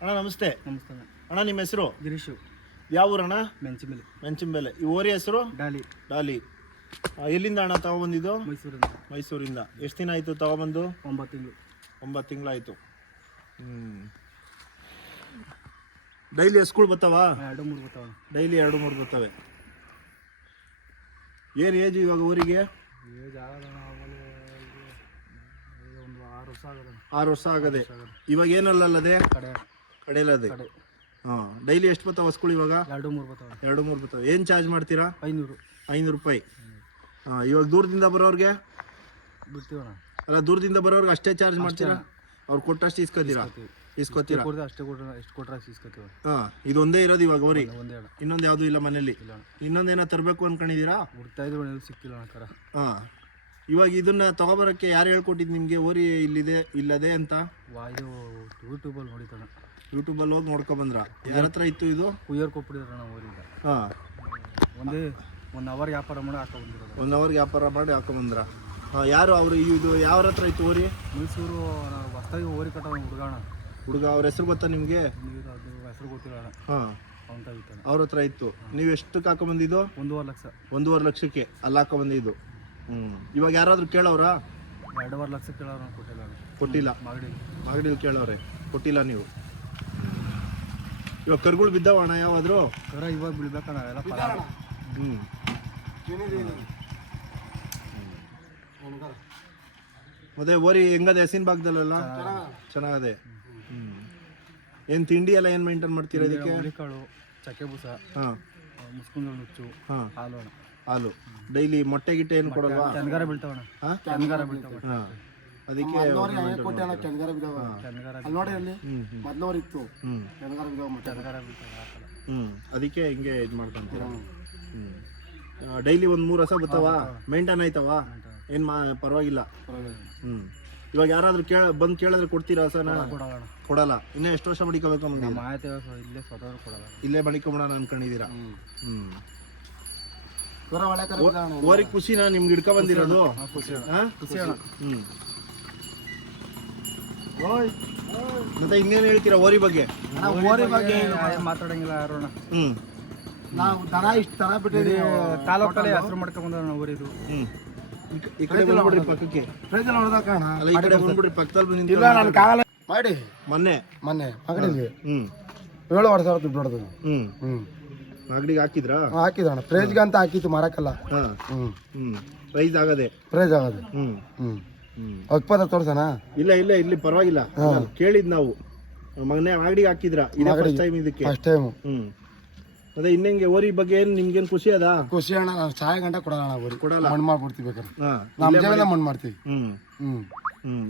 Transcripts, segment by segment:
ಅಣ್ಣ ನಮಸ್ತೆ. ನಮಸ್ಕಾರ ಅಣ್ಣ ನಿಮ್ಮ ಹೆಸರು? ಗಿರೀಶು. ಯಾವ ಊರಣ್ಣ? ಮೆಂಚಿಮೇಲೆ. ಮೆಂಚಿಂಬೆಲೆ. ಈ ಓರಿ ಹೆಸರು? ಡಾಲಿ. ಡಾಲಿ. ಎಲ್ಲಿಂದ ಅಣ್ಣ ತಗೊಬಂದಿದ್ದು? ಮೈಸೂರಿಂದ. ಮೈಸೂರಿಂದ. ಎಷ್ಟು ದಿನ ಆಯಿತು ತಗೊಬಂದು? 9 ತಿಂಗಳು. 9 ತಿಂಗಳಾಯಿತು. ಡೈಲಿ ಸ್ಕೂಲ್ ಬರ್ತಾವ? 2-3 ಬರ್ತಾವ. ಡೈಲಿ 2-3 ಬರ್ತವೆ. ಏನು ಏಜ್ ಇವಾಗ ಊರಿಗೆ? ಏಜ್ ಆಗೋದಣ್ಣ ಒಂದು 6 ವರ್ಷ ಆಗೋದಣ್ಣ. 6 ವರ್ಷ ಆಗದೆ. ಇವಾಗ ಏನಲ್ಲದೆ ಕಡೆಯಲ್ಲದೆ. ಹಾಂ. ಡೈಲಿ ಎಷ್ಟು ಬರ್ತಾವ ಸ್ಕೂಲ್ ಇವಾಗ? 2-3 ಬರ್ತಾವ. 2-3 ಬರ್ತವೆ. ಏನು ಚಾರ್ಜ್ ಮಾಡ್ತೀರಾ? 500 ರೂಪಾಯಿ. ಹಾಂ. ಇವಾಗ ದೂರದಿಂದ ಬರೋರಿಗೆ ಬಿಡ್ತೀವಣ್ಣ. ಅಲ್ಲ, ದೂರದಿಂದ ಬರೋರ್ಗೆ ಅಷ್ಟೇ ಚಾರ್ಜ್ ಮಾಡ್ತೀರಾ? ಅವ್ರು ಕೊಟ್ಟಷ್ಟು ಇಸ್ಕೊತೀರಾ? ಅಷ್ಟೇ ಕೊಟ್ಟರೆ ಎಷ್ಟು ಕೊಟ್ಟರೆ ಇಸ್ಕೊತೀವಿ. ಹಾಂ. ಇದೊಂದೇ ಇರೋದು ಇವಾಗ ಅವ್ರಿ? ಒಂದೇ ಅಣ್ಣ. ಇನ್ನೊಂದು ಯಾವುದೂ ಇಲ್ಲ ಮನೇಲಿ? ಇನ್ನೊಂದೇನೋ ತರಬೇಕು ಅಂದ್ಕೊಂಡಿದ್ದೀರಾ? ಹುಡ್ತಾ ಇದ್ರು ಸಿಕ್ಕಿಲ್ಲ ಅಣ್ಣ ಕರ. ಹಾಂ. ಇವಾಗ ಇದನ್ನ ತಗೊಬರೋಕ್ಕೆ ಯಾರು ಹೇಳ್ಕೊಟ್ಟಿದ್ದು ನಿಮಗೆ ಓರಿ ಇಲ್ಲದೆ ಅಂತ? ಇದು ಯೂಟ್ಯೂಬಲ್ಲಿ ನೋಡಿದ್ದಣ್ಣ. ಯೂಟ್ಯೂಬಲ್ಲಿ ಹೋಗಿ ನೋಡ್ಕೊಬಂದ್ರ? ಯಾರ ಹತ್ರ ಇತ್ತು ಇದು? ಕುಯ್ಯರ್ ಕೊಟ್ಬಿಟ್ಟಿದ್ರಣ್ಣ ಊರಿಂದ. ಹಾಂ. 1 ಅವರ್ ವ್ಯಾಪಾರ ಮಾಡಿ ಹಾಕೊಂಡ್ಬಂದಿರೋದು. 1 ಅವರ್ಗೆ ವ್ಯಾಪಾರ ಮಾಡಿ ಹಾಕೊಂಬಂದ್ರ? ಹಾಂ. ಯಾರು ಅವರು? ಇದು ಯಾವ್ರ ಹತ್ರ ಇತ್ತು ಓರಿ? ಮೈಸೂರು ಹೊಸ್ದಾಗಿ ಓರಿ ಕಟ್ಟ ಹುಡುಗ. ಅವ್ರ ಹೆಸರು ಗೊತ್ತಾ ನಿಮಗೆ? ಅದು ಹೆಸರು ಗೊತ್ತಿಲ್ಲ ಅಣ್ಣ. ಹಾಂ. ಅಂತ ಇತ್ತು. ಅವ್ರ ಹತ್ರ ಇತ್ತು. ನೀವು ಎಷ್ಟಕ್ಕೆ ಹಾಕೊಂಬಂದಿದ್ದು? 1.5 ಲಕ್ಷ. 1.5 ಲಕ್ಷಕ್ಕೆ ಅಲ್ಲಿ ಹಾಕೊಂಬಂದಿದ್ದು. ಇವಾಗ ಯಾರಾದರೂ ಕೇಳೋರಾ? 2.5 ಲಕ್ಷ ಕೇಳೋರು. ಕೊಟ್ಟಿಲ್ಲ. ಮಾಗಡಿಲಿ ಕೇಳೋರೆ, ಕೊಟ್ಟಿಲ್ಲ ನೀವು. ಇವಾಗ ಕರುಗಳು ಬಿದ್ದಾವ ಅಣ್ಣ ಯಾವಾದರೂ? ಕರ ಇವಾಗ ಬೀಳ್ಬೇಕಣ್ಣ ಎಲ್ಲ. ಮತ್ತೆ ಓರಿ ಹೆಂಗದೆ? ಹಸಿನ ಭಾಗದಲ್ಲೆಲ್ಲ ಚೆನ್ನಾಗದೆ. ಏನು ತಿಂಡಿ ಎಲ್ಲ ಏನು ಮೇಂಟೈನ್ ಮಾಡ್ತೀರಾ ಇದಕ್ಕೆ? ಹುಳಿಕಾಳು, ಚಕ್ಕೆ ಬೂಸ, ಹಾಂ, ಮುಸ್ಕುಂಜ ನುಚ್ಚು, ಹಾಂ, ಹಾಲು ಅಣ್ಣ. ಹಾಲು. ಡೈಲಿ ಮೊಟ್ಟೆ ಗಿಟ್ಟೆ ಏನು ಕೊಡಲ್ವಾ? ಕೆನ್ಗಾರ ಬೀಳ್ತಾವಣ್ಣ. ಹಾಂ, ಕೆನ್ಗಾರ ಬೀಳ್ತಾವ. ಹಾಂ. ಅದಕ್ಕೆ ಅದಕ್ಕೆ ಹಿಂಗೆ ಇದು ಮಾಡ್ಕೊಂತೀರ. ಡೈಲಿ 1-3 ಹಸ ಬರ್ತಾವ? ಮೇಂಟೈನ್ ಆಯ್ತವ? ಏನು ಪರವಾಗಿಲ್ಲ. ಇವಾಗ ಯಾರಾದ್ರೂ ಬಂದು ಕೇಳಿದ್ರೆ ಕೊಡ್ತೀರಾ ಹಸನ? ಕೊಡಲ್ಲ. ಇನ್ನೂ ಎಷ್ಟು ವರ್ಷ ಮಡಿಕೋಬೇಕು ನಮ್ಗೆ? ಇಲ್ಲೇ ಮಡಿಕೊಂಬಿಡೋಣ ಅನ್ಕೊಂಡಿದ್ದೀರಾ? ಓರಿ ಖುಷಿನಾ ನಿಮ್ಗೆ ಹಿಡ್ಕೊ ಬಂದಿರೋದು? ಮತ್ತೆ ಇನ್ನೇನು ಹೇಳ್ತೀರಾ ಓರಿ ಬಗ್ಗೆ? ಮಾತಾಡಂಗಿಲ್ಲ ಯಾರು. ನಾವು ದನ ಇಷ್ಟು ದನ ಬಿಟ್ಟಿದ್ದೀವಿ. ತಾಲೂಕಲ್ಲಿ ಹೆಸರು ಮಾಡ್ಕೊಂಡ್ ಊರಿದು. ಈ ಕಡೆ ಬಂದ್ಬಿಡ್ರಿ ಪಕ್ಕಕ್ಕೆ. ಅಲ್ಲ, ಈ ಕಡೆ ಬಂದ್ಬಿಡ್ರಿ ಪಕ್ಕದಲ್ಲಿ ಮಾಡಿ. ಮೊನ್ನೆ ಮಗನಿಗೆ 7,500 ದುಡ್ಡು ಹೊಡೆದು. ಮಾಗಡಿಗೆ ಹಾಕಿದ್ರಾ? ಹಾಕಿದಣ್ಣ. ಪ್ರೈಜ್ಗೆ ಅಂತ ಹಾಕಿತ್ತು, ಮಾರಕ್ಕಲ್ಲ. ಪ್ರೈಸ್ ಆಗದೆ. ಅಕ್ಪದ ತೋರ್ಸಣ? ಇಲ್ಲ ಇಲ್ಲಿ ಪರವಾಗಿಲ್ಲ. ಕೇಳಿದ್ ನಾವು ಮಗನೇ ಮಾಗಡಿಗೆ ಹಾಕಿದ್ರ? ಫಸ್ಟ್ ಟೈಮ್ ಇದಕ್ಕೆ? First time. ಅದೇ ಇನ್ನೆಂಗೆ ಓರಿ ಬಗ್ಗೆ ಏನು ನಿಮ್ಗೇನು ಖುಷಿ ಅದ? ಖುಷಿ ಅಣ್ಣ. ನಾವು ಚಾಯ್ ಗಂಟೆ ಕೊಡೋಣ. ಓರಿ ಕೊಡಲ್ಲ. ಮಣ್ಣು ಮಾಡ್ಬಿಡ್ತೀವಿ ಬೇಕಾದ್ರೆ. ನಮ್ಮ ಜೀವನ ಮಣ್ಣು ಮಾಡ್ತೀವಿ.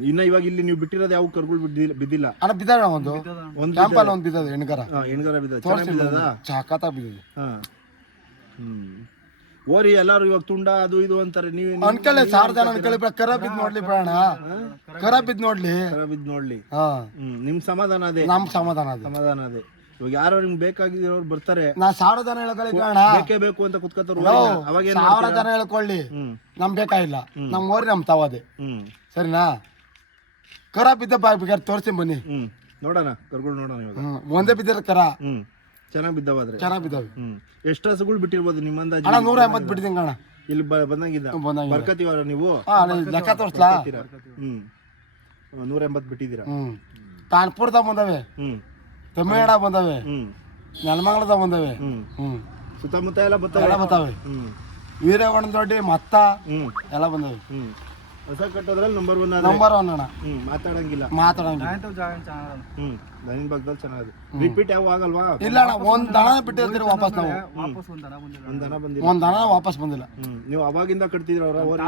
ಇನ್ನ ಇವಾಗ ಇಲ್ಲಿ ನೀವು ಬಿಟ್ಟಿರೋದು ಯಾವ ಕರುಗಳು ಬಿದ್ದಿಲ್ಲ ಅಣ್ಣ? ಬಿದ್ದಾರ ಒಂದು ಕ್ಯಾಂಪಲ್ಲಿ ಒಂದು ಬಿದ್ದದ ಹೆಣ್ಗರ. ಹೆಣ್ಗರ ಬಿದ್ದದ. ಚಾಕತ ಬಿದ್ದದ. ಓರಿ ಎಲ್ಲಾರು ಇವಾಗ ತುಂಡ ಅದು ಇದು ಅಂತಾರೆ. ನೀವು ಅನ್ಕಳೆ 1000 ಜನ ಅನ್ಕಳಿ. ಕರ ಬಿದ್ದು ನೋಡ್ಲಿ ಬಿಡೋಣ. ಕರ ಬಿದ್ದು ನೋಡ್ಲಿ. ನಿಮ್ ಸಮಾಧಾನ ಅದೇ? ನಮ್ ಸಮಾಧಾನ ಅದೇ. ಇವಾಗ ಯಾರು ನಿಮ್ಗೆ ಬೇಕಾಗಿರೋರು ಬರ್ತಾರೆ. ನಾ 1000 ಜನ ಹೇಳ್ಕೊಳ್ಳಿ ಕಾರಣ ಬೇಕೇ ಬೇಕು ಅಂತ ಕುತ್ಕೋತಾರ. ಅವಾಗ 1000 ಜನ ಹೇಳ್ಕೊಳ್ಳಿ, ನಮ್ ಬೇಕಾಗಿಲ್ಲ. ನಮ್ ಓರಿ ನಮ್ ತವದೆ. ಸರಿನಾ? ಕರ ಬಿದ್ದ ಬೇಕಾದ್ರೆ ತೋರಿಸ್ತೀನಿ ಬನ್ನಿ. ನೋಡೋಣ ಕರುಗಳು ನೋಡೋಣ. ಇವಾಗ ಒಂದೇ ಬಿದ್ದಿರ ಕರ ಚೆನ್ನಾಗಿ ಬಿದ್ದಾವಾದ್ರೆ? ಚೆನ್ನಾಗಿ ಬಿದ್ದಾವೆ. ಎಷ್ಟು ಹಸುಗಳು ಬಿಟ್ಟಿರ್ಬೋದು ನಿಮ್ಮ ಅಂದಾಜು? 150 ಬಿಟ್ಟಿದ್ದೀನಿ ಕಣ. ಇಲ್ಲಿ ಬಂದಂಗಿದ್ದ ಬರ್ಕತಿವಾರ ನೀವು? ಲೆಕ್ಕ ತೋರಿಸ್ಲಾ? 180 ಬಿಟ್ಟಿದ್ದೀರಾ? ಕಾನ್ಪುರದಾಗ ಬಂದವೆ, ತಮಿಳ್ನಾಡ ಬಂದವೆ, ನೆಲಮಂಗಲದಾಗ ಬಂದವೆ. ಸುತ್ತಮುತ್ತ ಎಲ್ಲ ಬರ್ತಾವೆ. ವೀರಗೌಡ ದೊಡ್ಡಿ ಮತ್ತ ಎಲ್ಲ ಬಂದವೆ. ಹೊಸ ಕಟ್ಟೋದ್ರಲ್ಲಿ ನಂಬರ್ 1 ಅಣ್ಣ. ಮಾತಾಡಂಗಿಲ್ಲ. ದನಿನ್ ಭಾಗದಲ್ಲಿ ಚೆನ್ನಾಗಿ ರಿಪೀಟ್ ಯಾವ ಆಗಲ್ವಾ? ಇಲ್ಲ ಅಣ್ಣ, ಒಂದ್ ದನ ಬಿಟ್ಟಿರ್ತೀರಿ ವಾಪಸ್. ನಾವು ಒಂದ್ ದನ ವಾಪಸ್ ಬಂದಿಲ್ಲ. ನೀವು ಅವಾಗಿಂದ ಕಟ್ತಿದ್ರ ಅವ್ರ?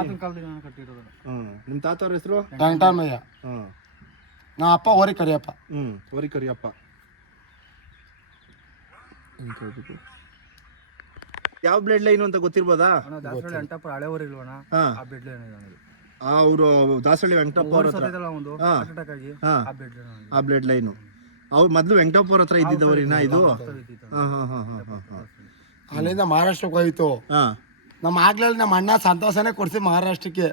ನಿಮ್ ತಾತ ಅವ್ರ ಹೆಸರು? ವೆಂಕಟರಮಯ್ಯ. ನಾ ಅಪ್ಪ ಓರಿ ಕರಿಯಪ್ಪ. ಓರಿ ಕರಿಯಪ್ಪ. ಯಾವ ಬ್ಲಡ್ ಲೈನ್ ಅಂತ ಗೊತ್ತಿರ್ಬೋದಾ? ಅವರು ದಾಸಳ್ಳಿ ವೆಂಕಟಪ್ಪ ಅವ್ರ ಹತ್ರ ಆ ಬ್ಲಡ್ ಲೈನು. ಅವ್ರು ಮೊದ್ಲು ವೆಂಕಟಪ್ಪ ಅವ್ರ ಹತ್ರ ಇದ್ದಿದ್ದವ್ರಿನ ಇದು? ಅಲ್ಲಿಂದ ಮಹಾರಾಷ್ಟ್ರಕ್ಕೆ ಹೋಯ್ತು. ನಮ್ಮ ಆಗ್ಲಲ್ಲಿ ನಮ್ಮ ಅಣ್ಣ ಸಂತೋಷನೇ ಕೊಡ್ಸಿ ಮಹಾರಾಷ್ಟ್ರಕ್ಕೆ.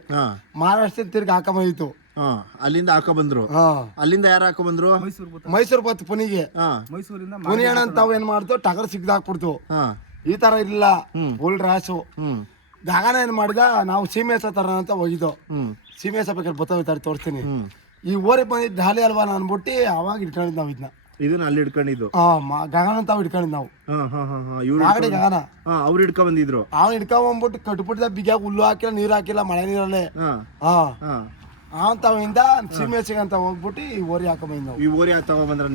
ಮಹಾರಾಷ್ಟ್ರಕ್ಕೆ ತಿರ್ಗಿ ಹಾಕೊಂಬಂದಿತ್ತು. ಹಾ ಅಲ್ಲಿಂದ ಹಾಕೋ ಬಂದ್ರು. ಹಾ ಅಲ್ಲಿಂದ ಯಾರು ಹಾಕೋ ಬಂದ್ರು? ಮೈಸೂರು ಬತ್ತು ಪುನಿಗೆ. ಹಾ ಪುನಿ ಅಣ್ಣ ಅಂತ ಏನ್ ಮಾಡ್ತು ಟಗರ್ ಸಿಗ್ದಾಕ್ಬಿಡ್ತು. ಹಾ ಈ ತರ ಇರ್ಲಿಲ್ಲ, ಫುಲ್ ರಾಸು. ಗಗನ ಏನ್ ಮಾಡಿದ, ನಾವು ಸೀಮೆಸ ತರ ಅಂತ ಹೋಗಿದ್ದು. ಸೀಮೆಸ ಬೇಕಾದ್ರೆ ಬತ್ತಾವ ತೋರಿಸ್ತೀನಿ. ಈ ಊರಿಗೆ ಬಂದಿದ್ದು ದಾಲಿ ಅಲ್ವಾ ಅನ್ಬಿಟ್ಟು ಅವಾಗ ಇಟ್ಕೊಂಡಿದ್ ನಾವು ಇದನ್ನ. ಇದನ್ನ ಅಲ್ಲಿ ಹಿಡ್ಕೊಂಡಿದ್ದು ಗಗನ ಅಂತ ಇಟ್ಕೊಂಡಿದ್ ನಾವು. ಇವ್ರು ಗಗನ ಅವ್ರು ಹಿಡ್ಕೊಂಡ್ ಬಂದಿದ್ರು. ಅವ್ನು ಹಿಡ್ಕೊಂಡ್ಬಿಟ್ಟು ಕಟ್ಬಿಟ್ಟಿದ ಬಿಗಿಯಾಗ ಹುಲ್ಲು ಹಾಕಿಲ್ಲ, ನೀರು ಹಾಕಿಲ್ಲ, ಮಳೆ ನೀರಲ್ಲೇ. ಅವಂತವಿಂದ ಸೀಮೆಸಿಗೆ ಅಂತ ಹೋಗ್ಬಿಟ್ಟು ಈ ಓರಿ ಹಾಕೊಂಬಂದ್ ನಾವು. ಈ ಓರಿ ತಗೊಬಂದ್ರ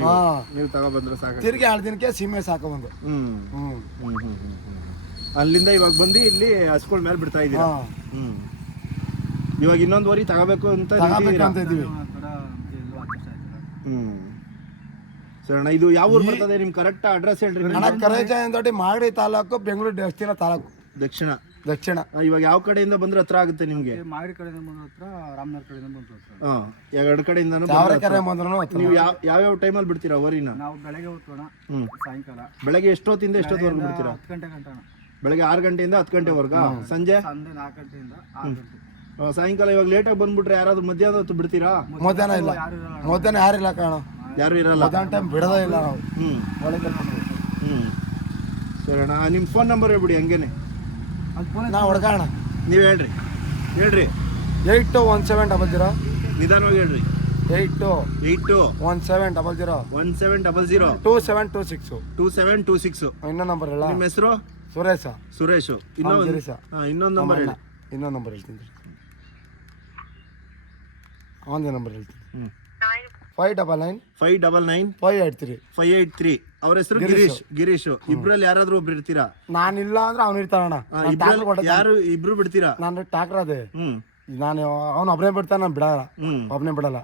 ನೀವು ತಗೊಬಂದ್ರ ಸಾಕು. ತಿರ್ಗಿ 2 ದಿನಕ್ಕೆ ಸೀಮೆಸ್ ಹಾಕೊಂಬಂದು. ಅಲ್ಲಿಂದ ಇವಾಗ ಬಂದು ಇಲ್ಲಿ ಹಸ್ಕೊಳ್ ಮೇಲೆ ಬಿಡ್ತಾ ಇದೀರಾ. ಇವಾಗ ಇನ್ನೊಂದು ಓರಿ ತಗೋಬೇಕು ಅಂತ ಇದೀವಿ. ಸರಿ, ಇದು ಯಾವ ಊರು ಬರ್ತದೆ ನಿಮ್ ಕರೆಕ್ಟ್ ಅಡ್ರೆಸ್ ಹೇಳ್ರಿ. ಕರೇಜ ಮಾಗಡಿ ತಾಲೂಕು, ಬೆಂಗಳೂರು ದಕ್ಷಿಣ ತಾಲೂಕು. ದಕ್ಷಿಣ. ಇವಾಗ ಯಾವ ಕಡೆಯಿಂದ ಬಂದ್ರೆ ಹತ್ರ ಆಗುತ್ತೆ ನಿಮ್ಗೆ? ಮಾಗಡಿ ಕಡೆಯಿಂದ ಬಂದ್ರೆ ಹತ್ರ, ರಾಮನಗರ ಕಡೆಯಿಂದ ಬಂದ್ರೆ ಹತ್ರ. ಎರಡು ಕಡೆಯಿಂದ ನೀವು ಯಾವ್ಯಾವ ಟೈಮಲ್ಲಿ ಬಿಡ್ತೀರಾ ಓರಿನ? ನಾವು ಬೆಳಗ್ಗೆ ಹೊತ್ತೋಣ, ಸಾಯಂಕಾಲ. ಬೆಳಗ್ಗೆ ಎಷ್ಟೊತ್ತಿಂದ ಎಷ್ಟೊತ್ತವರೆಗೂ ಬಿಡ್ತೀರಾ? 10 ಗಂಟೆ ಗಂಟ. ಬೆಳಗ್ಗೆ 6 ಗಂಟೆಯಿಂದ 10 ಗಂಟೆವರೆಗೂ. ಸಂಜೆ 4 ಗಂಟೆಯಿಂದ 6 ಗಂಟೆ. ಸಾಯಂಕಾಲ ಇವಾಗ ಲೇಟಾಗಿ ಬಂದ್ಬಿಟ್ರೆ ಯಾರಾದ್ರೂ ಮಧ್ಯಾಹ್ನ ಹೊತ್ತು ಬಿಡ್ತೀರಾ? ಮಧ್ಯಾಹ್ನ ಇಲ್ಲ, ಮಧ್ಯಾಹ್ನ ಯಾರಿಲ್ಲ ಕಾಣ, ಯಾರು ಇರಲ್ಲ. ಮಧ್ಯಾಹ್ನ ಟೈಮ್ ಬಿಡೋದೇ ಇಲ್ಲ ನಾವು. ಸರಿ ಅಣ್ಣ, ನಿಮ್ಮ ಫೋನ್ ನಂಬರ್ ಹೇಳ್ಬಿಡಿ ಹಂಗೇನೆ. ನಾ ಹುಡ್ಕೋಣ, ನೀವು ಹೇಳ್ರಿ 821700. ನಿಧಾನವಾಗಿ ಹೇಳ್ರಿ. 821700 2726. 2726. ಇನ್ನೊಂದು ನಂಬರ್ ಇಲ್ಲ. ನಿಮ್ಮ ಹೆಸರು? ಸುರೇಶ್. ಇನ್ನೊಂದು ನಂಬರ್ ಹೇಳಿ. ಇನ್ನೊಂದು ನಂಬರ್ ಹೇಳ್ತೀನಿ, ಆನ್ಲೈನ್ ನಂಬರ್ ಹೇಳ್ತೀನಿ. 599 583. ಅವ್ರ ಹೆಸರು ಗಿರೀಶ್. ಇಬ್ರಲ್ಲಿ ಯಾರಾದ್ರೂ ಒಬ್ರು ಇರ್ತೀರಾ? ನಾನಿಲ್ಲ ಅಂದ್ರೆ ಅವ್ನು ಇರ್ತಾನಣ್ಣ. ಯಾರು ಇಬ್ರು ಬಿಡ್ತೀರಾ? ನಾನು ಟ್ಯಾಕ್ಟರ್ ಅದೇ, ನಾನು ಅವ್ನು ಒಬ್ಬನೇ ಬಿಡ್ತಾನೆ, ನಾನು ಬಿಡಲ್ಲ, ಒಬ್ಬನೇ ಬಿಡಲ್ಲ.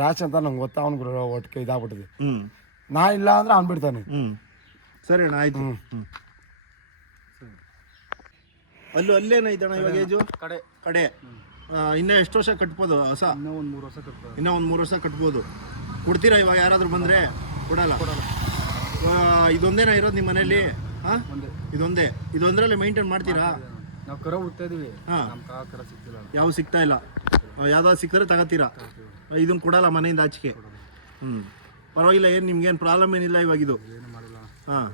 ರಾಶಿ ಅಂತ ನಂಗೆ ಗೊತ್ತಾ, ಅವ್ನಿಗೆ ಒಟ್ಟಿಗೆ ಇದಾಗ್ಬಿಟ್ಟಿದೆ. ನಾ ಇಲ್ಲ ಅಂದ್ರೆ ಅವ್ನು ಬಿಡ್ತಾನೆ. ಸರಿ ಅಣ್ಣ, ಆಯ್ತು. ಅಲ್ಲೇನಾಯ್ತಣ್ಣ ಇವಾಗ ಏಜು? ಕಡೆ ಇನ್ನ ಎಷ್ಟು ವರ್ಷ ಕಟ್ಬೋದು ಹೊಸ? ಇನ್ನೂ ಒಂದು 3 ವರ್ಷ ಕಟ್ಬೋದು. ಇನ್ನೂ ಒಂದು 3 ವರ್ಷ ಕಟ್ಬೋದು. ಕೊಡ್ತೀರಾ ಇವಾಗ ಯಾರಾದ್ರೂ ಬಂದ್ರೆ? ಕೊಡಲ್ಲ. ಇದೊಂದೇನಾ ಇರೋದು ನಿಮ್ಮ ಮನೇಲಿ? ಇದೊಂದ್ರಲ್ಲಿ ಮೈಂಟೈನ್ ಮಾಡ್ತೀರಾ? ನಾವು ಕರ ಹುಡ್ತಾ ಇದೀವಿ, ಕರ ಸಿಗ್ತಿಲ್ಲ. ಯಾವ ಸಿಗ್ತಾ ಇಲ್ಲ? ಯಾವ್ದಾದ್ರು ಸಿಕ್ಕಿದ್ರೆ ತಗೋತೀರಾ? ಇದನ್ನ ಕೊಡಲ್ಲ ಮನೆಯಿಂದ ಆಚೆಗೆ? ಪರವಾಗಿಲ್ಲ, ಏನು ನಿಮ್ಗೇನು ಪ್ರಾಬ್ಲಮ್ ಏನಿಲ್ಲ ಇವಾಗ ಇದು? ಏನು ಮಾಡಿಲ್ಲ. ಹಾಂ